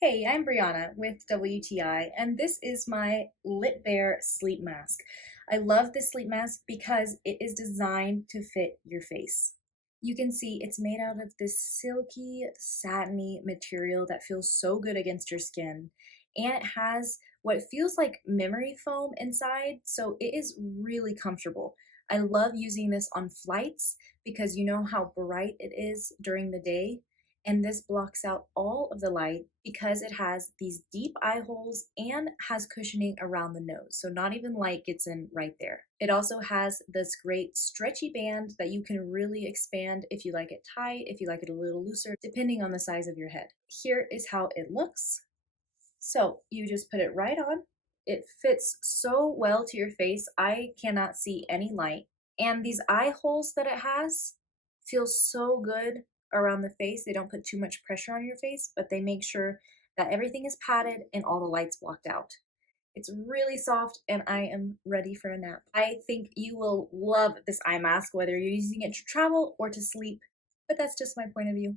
Hey, I'm Brianna with WTI, and this is my LitBear sleep mask. I love this sleep mask because it is designed to fit your face. You can see it's made out of this silky, satiny material that feels so good against your skin, and it has what feels like memory foam inside, so it is really comfortable. I love using this on flights because you know how bright it is during the day, and this blocks out all of the light because it has these deep eye holes and has cushioning around the nose, so not even light gets in right there. It also has this great stretchy band that you can really expand if you like it tight, if you like it a little looser, depending on the size of your head. Here is how it looks. So you just put it right on. It fits so well to your face. I cannot see any light. And these eye holes that it has feel so good around the face. They don't put too much pressure on your face, but they make sure that everything is padded and all the light's blocked out. It's really soft and I am ready for a nap. I think you will love this eye mask, whether you're using it to travel or to sleep, but that's just my point of view.